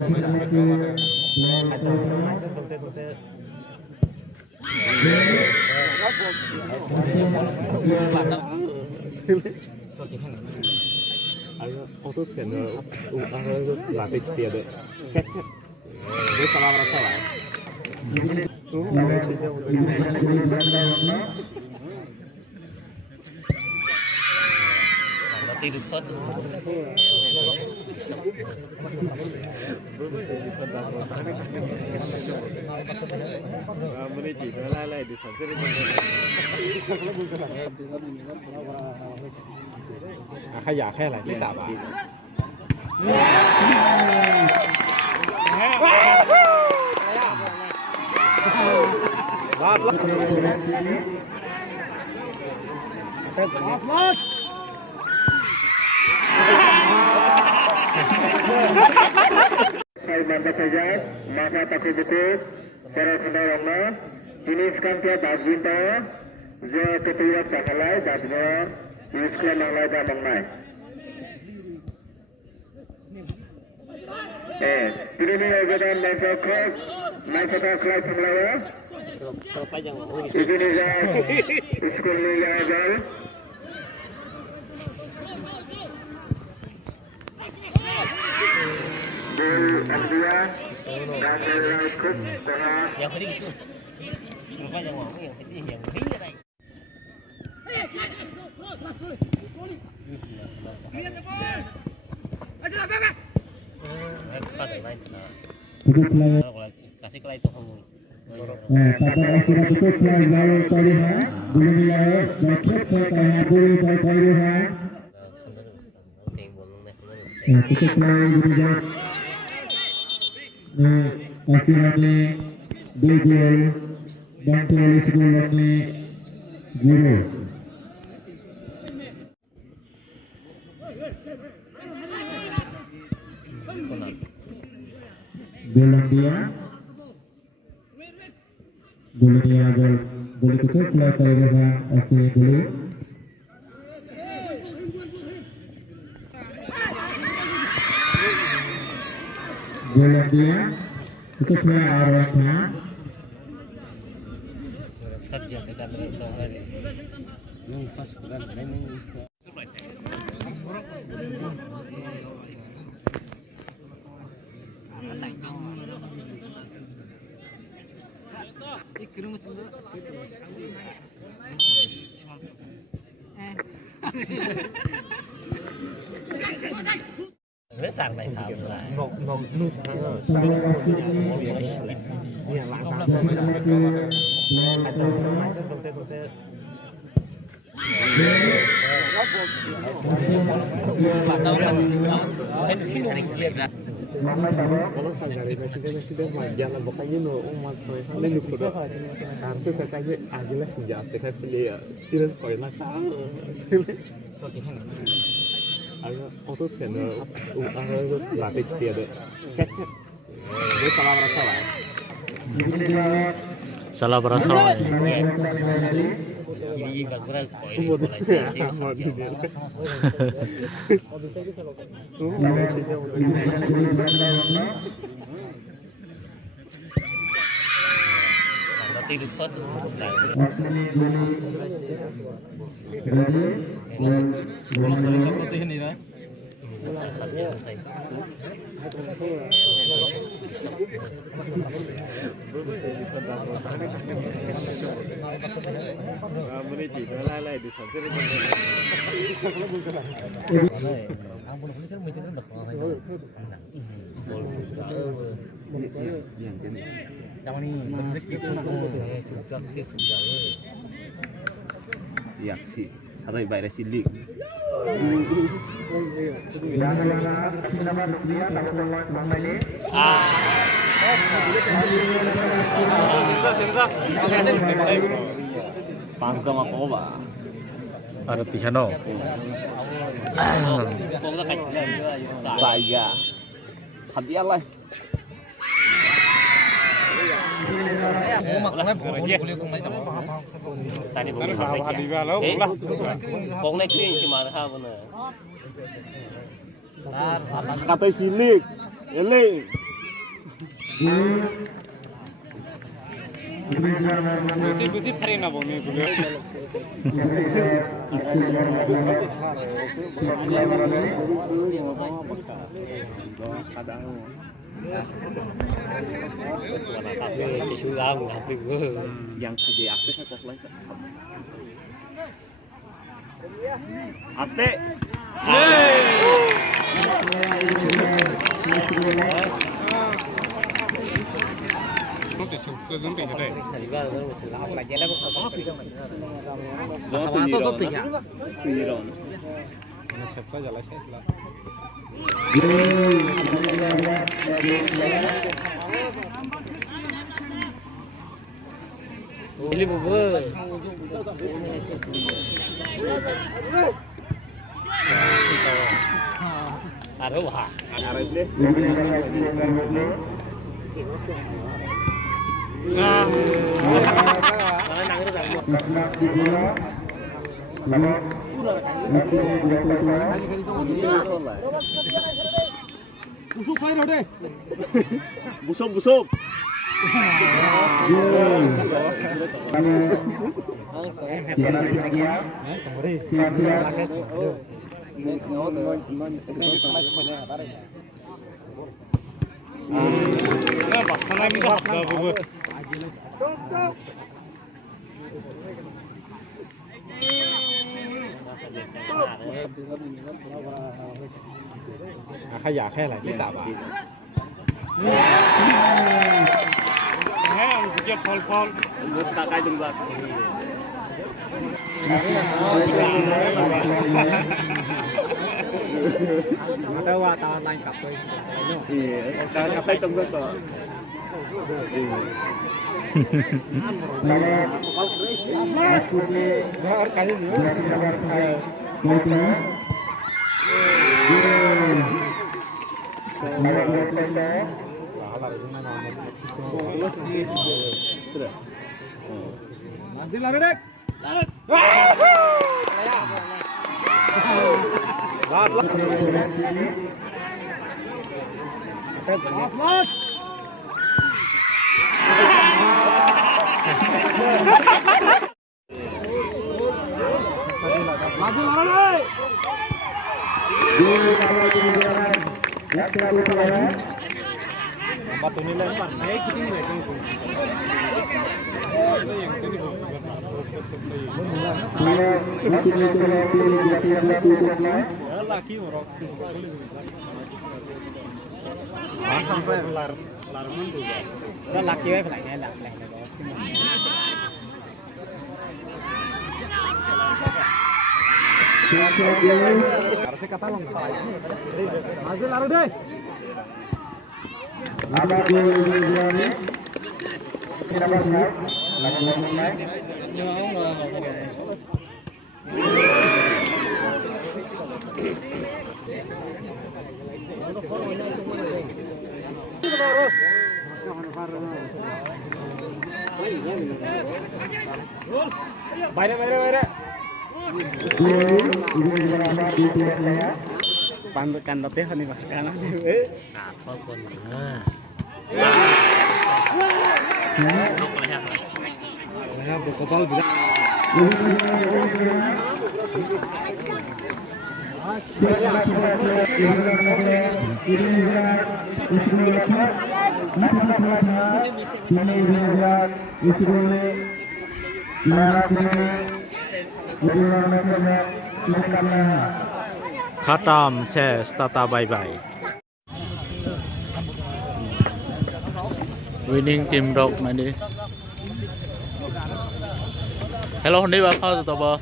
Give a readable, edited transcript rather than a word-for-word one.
Ô tô tiền là tịch tiền đấy xét với salam rasa lah tidur kot meniti lalai di sanaขยะแค่อะไรที่สามMantap saja, maka takut betul. Para saudara, jeniskan tiap badminta, jika ketua sakalai dasnya, jeniskan malai dan mengai. Ini adalah masa kelas sebelah. Ini adalah sekolah yang ada. Andrea dan ikut dengan yang tadi gitu lupa yang ngomong yang tadi yang ini đây kasih kelai itu kamu kata akhirnya itu selain lalu tadi belum nilai dapat karena boleh kali itu selain juga akhirnya Bigel dan tulis golongi 0 golong dia gol boleh tutup play kali asli boleh golong dia itu play arahnya kerja kita beruntung hari pas bukan ini Rất sẵn này thảo lại ngọc nuôi sáng Iya, kalau dari presiden jalan pokoknya no umat lain itu udah harus saya kayak aja lah sejak saya pilih ya siren koi lah sama ayo auto tiền là tịch tiền đấy xét với salam rasa lah salah berasa ya jadi nggak kurang tidur kot meniti lalai di sana iya sih sampai bayar silik panggang ako ba ada piano saya hadiah lah tadi bukan bong naik ini cuma ada bener kata silik eling Busi pare na bone gulo. Tapi kesulang tapi gue yang di aktif kok lagi. Aste. Ini bubur. Taruh wah. Taruh ini. Nah. Busuk aja deh. Busuk. Khaya khe lại cái xả bà. Nghe ông chỉ phol. Nó xả cái chúng ta. Nó đâu qua tao đang cặp tôi. Thì tao cặp tay trong đó. Nanti lari dek. Batu ni lempar, naik kita ni lagi. Laki orang. Sampai larman tu. Dah laki way pelak ni lah, pelak ni bos. Harusnya kata long. Maju lalu deh. Ada ini. Kita bahas. Lagi. Bayar. Pandukan tapi kan ini karena apa pun. Kepal bila. Khatam says tata bye bye. Winning team rock nanti. Hello, ini apa tuh, Toba?